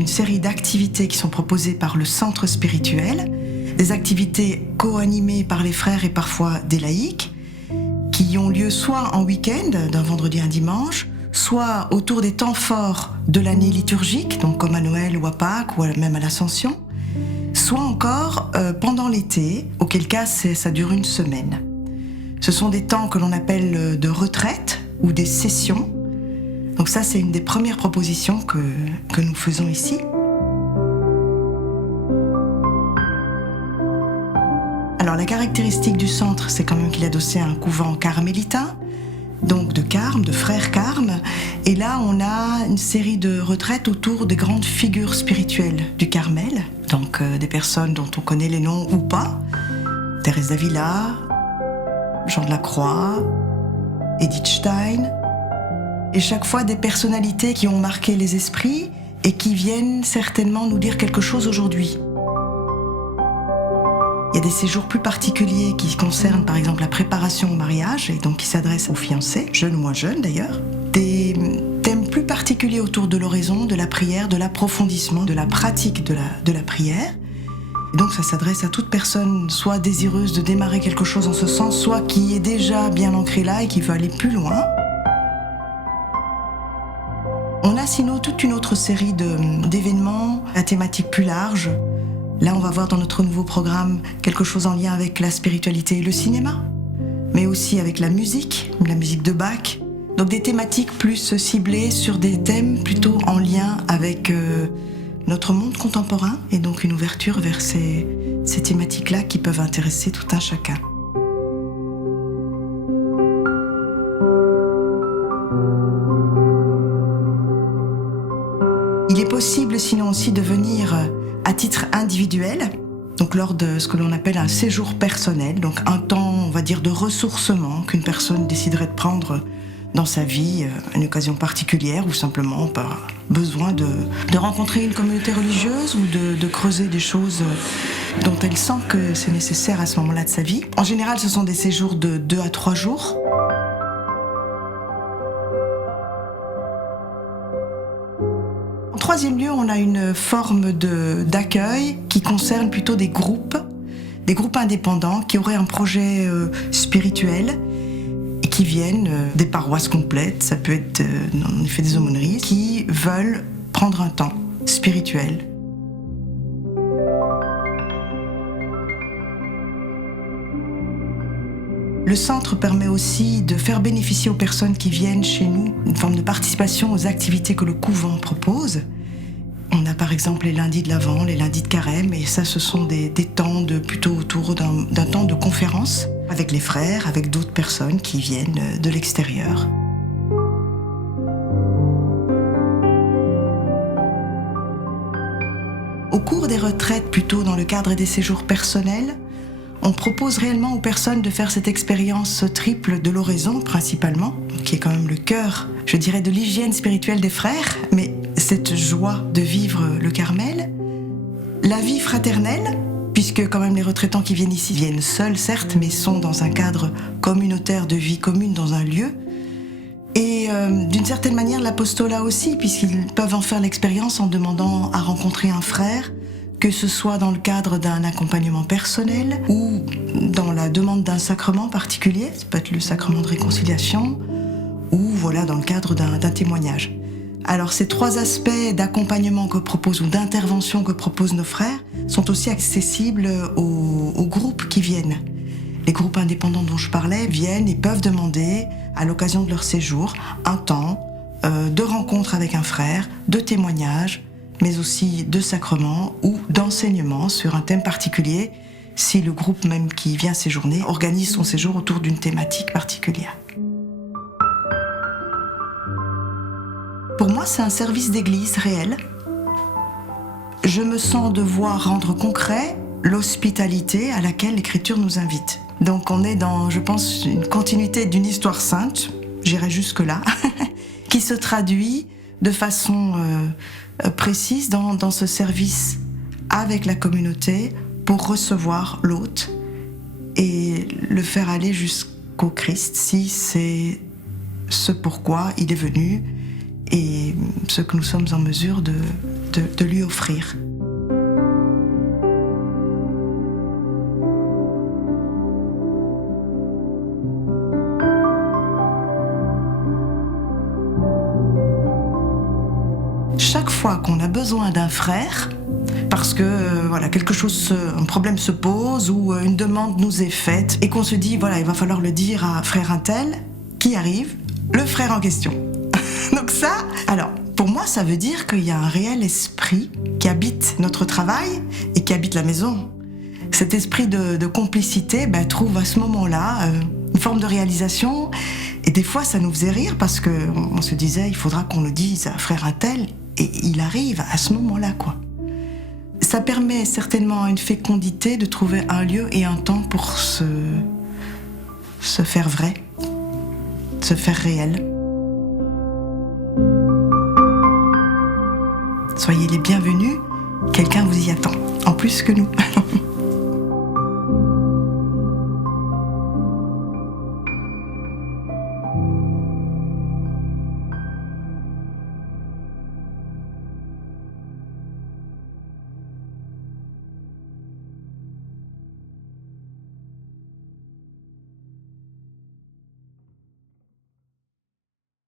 une série d'activités qui sont proposées par le centre spirituel, des activités co-animées par les frères et parfois des laïcs, qui ont lieu soit en week-end, d'un vendredi à un dimanche, soit autour des temps forts de l'année liturgique, donc comme à Noël ou à Pâques ou même à l'Ascension, soit encore pendant l'été, auquel cas ça dure une semaine. Ce sont des temps que l'on appelle de retraite ou des sessions. Donc ça, c'est une des premières propositions que nous faisons ici. Alors la caractéristique du centre, c'est quand même qu'il est adossé à un couvent carmélitain, donc de carmes, de frères carmes. Et là, on a une série de retraites autour des grandes figures spirituelles du Carmel, donc des personnes dont on connaît les noms ou pas. Thérèse d'Avila, Jean de la Croix, Edith Stein. Et chaque fois des personnalités qui ont marqué les esprits et qui viennent certainement nous dire quelque chose aujourd'hui. Il y a des séjours plus particuliers qui concernent par exemple la préparation au mariage et donc qui s'adressent aux fiancés, jeunes ou moins jeunes d'ailleurs. Des thèmes plus particuliers autour de l'oraison, de la prière, de l'approfondissement, de la pratique de la prière. Et donc ça s'adresse à toute personne soit désireuse de démarrer quelque chose en ce sens, soit qui est déjà bien ancrée là et qui veut aller plus loin. On a sinon toute une autre série d'événements à thématique plus large. Là, on va voir dans notre nouveau programme quelque chose en lien avec la spiritualité et le cinéma, mais aussi avec la musique de Bach. Donc des thématiques plus ciblées sur des thèmes plutôt en lien avec notre monde contemporain et donc une ouverture vers ces thématiques-là qui peuvent intéresser tout un chacun. Il est possible sinon aussi de venir à titre individuel, donc lors de ce que l'on appelle un séjour personnel, donc un temps, on va dire, de ressourcement qu'une personne déciderait de prendre dans sa vie, une occasion particulière ou simplement par besoin de rencontrer une communauté religieuse ou de creuser des choses dont elle sent que c'est nécessaire à ce moment-là de sa vie. En général, ce sont des séjours de 2 à 3 jours. En troisième lieu, on a une forme d'accueil qui concerne plutôt des groupes indépendants qui auraient un projet spirituel et qui viennent des paroisses complètes, ça peut être en effet des aumôneries, qui veulent prendre un temps spirituel. Le centre permet aussi de faire bénéficier aux personnes qui viennent chez nous une forme de participation aux activités que le couvent propose. On a par exemple les lundis de l'Avent, les lundis de Carême, et ça ce sont des temps plutôt autour d'un temps de conférence avec les frères, avec d'autres personnes qui viennent de l'extérieur. Au cours des retraites, plutôt dans le cadre des séjours personnels, on propose réellement aux personnes de faire cette expérience triple de l'oraison principalement, qui est quand même le cœur, je dirais, de l'hygiène spirituelle des frères, mais cette joie de vivre le Carmel, la vie fraternelle, puisque quand même les retraitants qui viennent ici viennent seuls certes, mais sont dans un cadre communautaire de vie commune dans un lieu, et d'une certaine manière l'apostolat aussi, puisqu'ils peuvent en faire l'expérience en demandant à rencontrer un frère, que ce soit dans le cadre d'un accompagnement personnel ou dans la demande d'un sacrement particulier, ça peut être le sacrement de réconciliation, ou voilà dans le cadre d'un témoignage. Alors ces 3 aspects d'accompagnement que proposent ou d'intervention que proposent nos frères sont aussi accessibles aux groupes qui viennent. Les groupes indépendants dont je parlais viennent et peuvent demander, à l'occasion de leur séjour, un temps de rencontre avec un frère, de témoignage, mais aussi de sacrement ou d'enseignement sur un thème particulier, si le groupe même qui vient séjourner organise son séjour autour d'une thématique particulière. Pour moi, c'est un service d'église réel. Je me sens devoir rendre concret l'hospitalité à laquelle l'Écriture nous invite. Donc on est dans, je pense, une continuité d'une histoire sainte, j'irai jusque-là, qui se traduit de façon précise dans ce service avec la communauté pour recevoir l'hôte et le faire aller jusqu'au Christ si c'est ce pourquoi il est venu et ce que nous sommes en mesure de lui offrir. Chaque fois qu'on a besoin d'un frère, parce que voilà, un problème se pose ou une demande nous est faite et qu'on se dit voilà, il va falloir le dire à frère untel, qui arrive? Le frère en question. Donc ça, alors pour moi ça veut dire qu'il y a un réel esprit qui habite notre travail et qui habite la maison. Cet esprit de complicité trouve à ce moment-là une forme de réalisation, et des fois ça nous faisait rire parce qu'on se disait il faudra qu'on le dise à frère untel, et il arrive à ce moment-là quoi. Ça permet certainement à une fécondité de trouver un lieu et un temps pour se faire vrai, se faire réel. Soyez les bienvenus, quelqu'un vous y attend, en plus que nous.